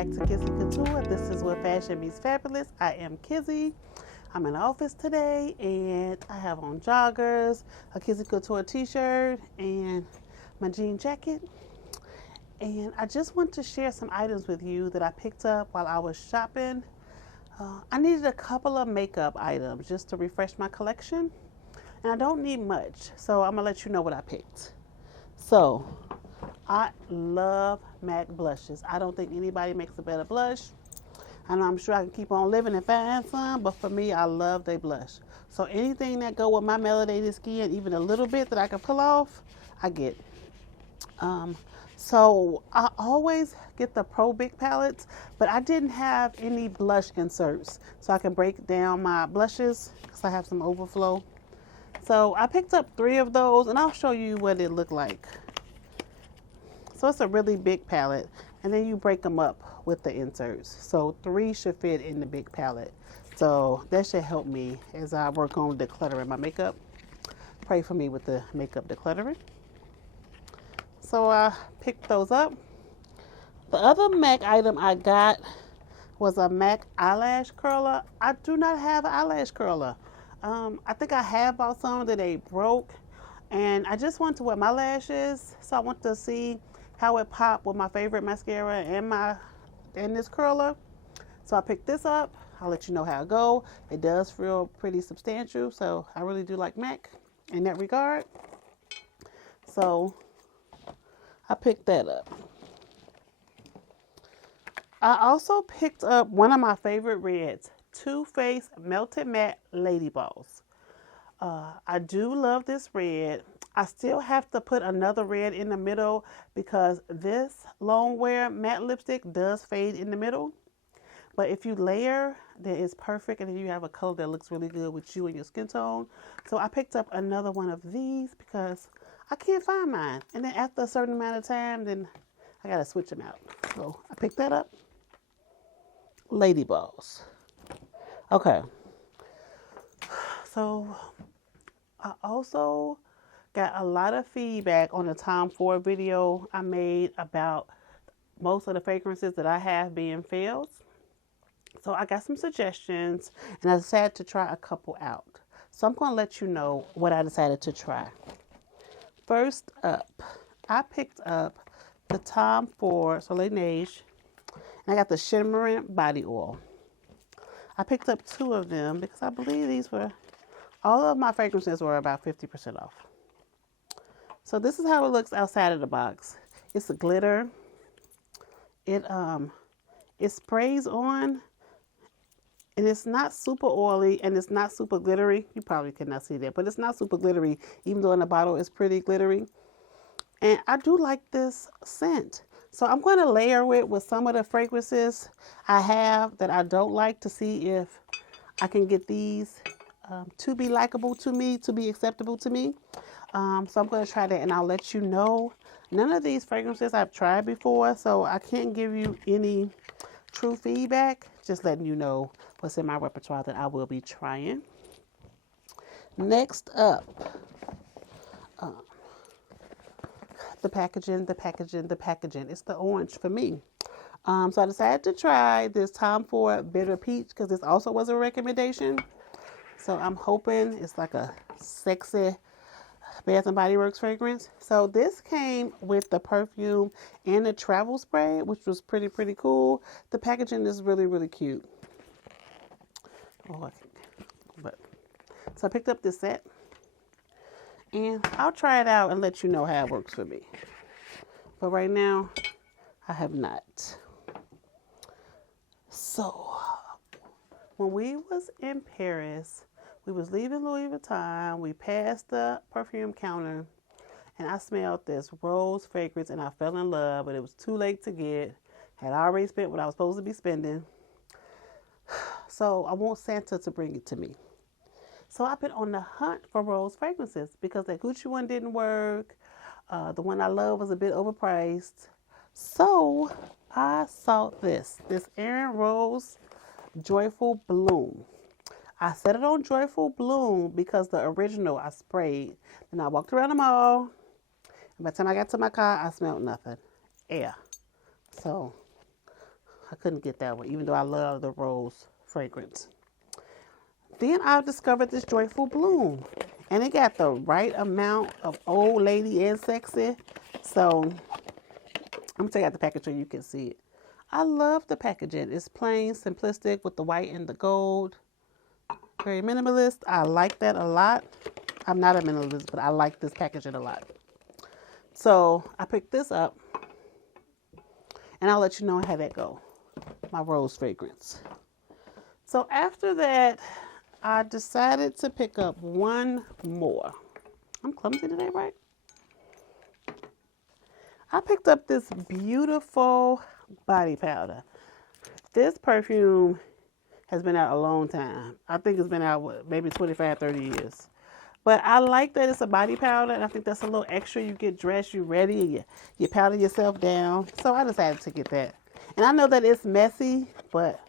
back to Kizzie Kouture. This is where fashion meets fabulous. I am Kizzie. I'm in the office today and I have on joggers, a Kizzie Kouture t-shirt, and my jean jacket. And I just want to share some items with you that I picked up while I was shopping. I needed a couple of makeup items just to refresh my collection. And I don't need much, so I'm going to let you know what I picked. So, I love MAC blushes. I don't think anybody makes a better blush. And I'm sure I can keep on living and find some, but for me, I love their blush. So anything that go with my melanated skin, even a little bit that I can pull off, I get. So I always get the Pro Big palettes, but I didn't have any blush inserts. So I can break down my blushes because I have some overflow. So I picked up 3 of those and I'll show you what it looked like. So it's a really big palette, and then you break them up with the inserts. So 3 should fit in the big palette. So that should help me as I work on decluttering my makeup. Pray for me with the makeup decluttering. So I picked those up. The other MAC item I got was a MAC eyelash curler. I do not have an eyelash curler. I think I have bought some that they broke, and I just want to wear my lashes. So I want to see how it popped with my favorite mascara and this curler. So I picked this up. I'll let you know how it go. It does feel pretty substantial, so I really do like MAC in that regard. So I picked that up. I also picked up one of my favorite reds, Too Faced Melted Matte Lady Balls. I do love this red. I still have to put another red in the middle because this long wear matte lipstick does fade in the middle. But if you layer, then it's perfect, and then you have a color that looks really good with you and your skin tone. So I picked up another one of these because I can't find mine. And then after a certain amount of time, then I got to switch them out. So I picked that up. Lady Balls. Okay. So I also got a lot of feedback on the Tom Ford video I made about most of the fragrances that I have being fails. So I got some suggestions and I decided to try a couple out. So I'm going to let you know what I decided to try. First up, I picked up the Tom Ford Soleil Neige, and I got the Shimmering Body Oil. I picked up 2 of them because I believe these were, all of my fragrances were about 50% off. So this is how it looks outside of the box. It's a glitter. It sprays on, and it's not super oily and it's not super glittery. You probably cannot see that, but it's not super glittery, even though in the bottle it's pretty glittery. And I do like this scent. So I'm going to layer it with some of the fragrances I have that I don't like to see if I can get these to be likable to me, to be acceptable to me. So I'm going to try that and I'll let you know. None of these fragrances I've tried before, so I can't give you any true feedback. Just letting you know what's in my repertoire that I will be trying. Next up, the packaging. It's the orange for me. So I decided to try this Tom Ford Bitter Peach because this also was a recommendation. So I'm hoping it's like a sexy Bath and Body Works fragrance. So this came with the perfume and the travel spray, which was pretty cool. The packaging is really cute. So I picked up this set, and I'll try it out and let you know how it works for me. But right now, I have not. So when we was in Paris, we was leaving Louis Vuitton. We passed the perfume counter, and I smelled this rose fragrance, and I fell in love, but it was too late to get. Had already spent what I was supposed to be spending. So I want Santa to bring it to me. So I've been on the hunt for rose fragrances because that Gucci one didn't work. The one I love was a bit overpriced. So I saw this Aerin Rose Joyful Bloom. I set it on Joyful Bloom because the original I sprayed. And I walked around the mall. And by the time I got to my car, I smelled nothing. Air. So I couldn't get that one, even though I love the rose fragrance. Then I discovered this Joyful Bloom, and it got the right amount of old lady and sexy. So I'm gonna take out the package so you can see it. I love the packaging. It's plain, simplistic with the white and the gold. Very minimalist. I like that a lot. I'm not a minimalist, but I like this packaging a lot. So I picked this up, and I'll let you know how that go. My rose fragrance. So after that, I decided to pick up one more. I'm clumsy today, right? I picked up this beautiful body powder. This perfume has been out a long time. I think it's been out, maybe 25, 30 years. But I like that it's a body powder, and I think that's a little extra. You get dressed, you ready, and you powder yourself down. So I decided to get that. And I know that it's messy, but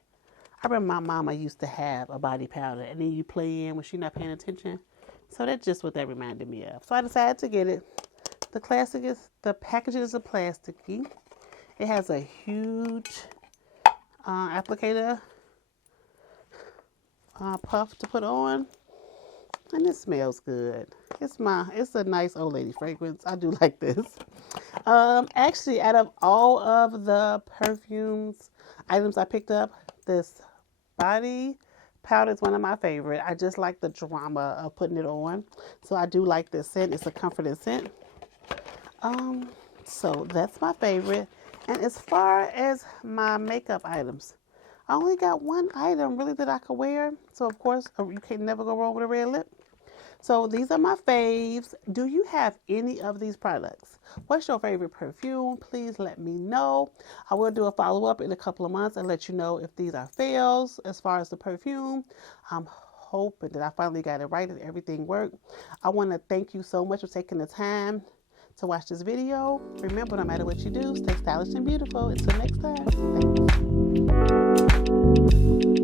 I remember my mama used to have a body powder, and then you play in when she's not paying attention. So that's just what that reminded me of. So I decided to get it. The packaging is a plasticky. It has a huge applicator puff to put on, and it smells good. It's a nice old lady fragrance. I do like this. Actually, out of all of the items I picked up, this body powder is one of my favorite. I just like the drama of putting it on. So I do like this scent. It's a comforting scent. So that's my favorite. And as far as my makeup items, I only got one item really that I could wear. So of course, you can never go wrong with a red lip. So these are my faves. Do you have any of these products? What's your favorite perfume? Please let me know. I will do a follow-up in a couple of months and let you know if these are fails as far as the perfume. I'm hoping that I finally got it right and everything worked. I want to thank you so much for taking the time to watch this video. Remember, no matter what you do, stay stylish and beautiful. Until next time. Thanks.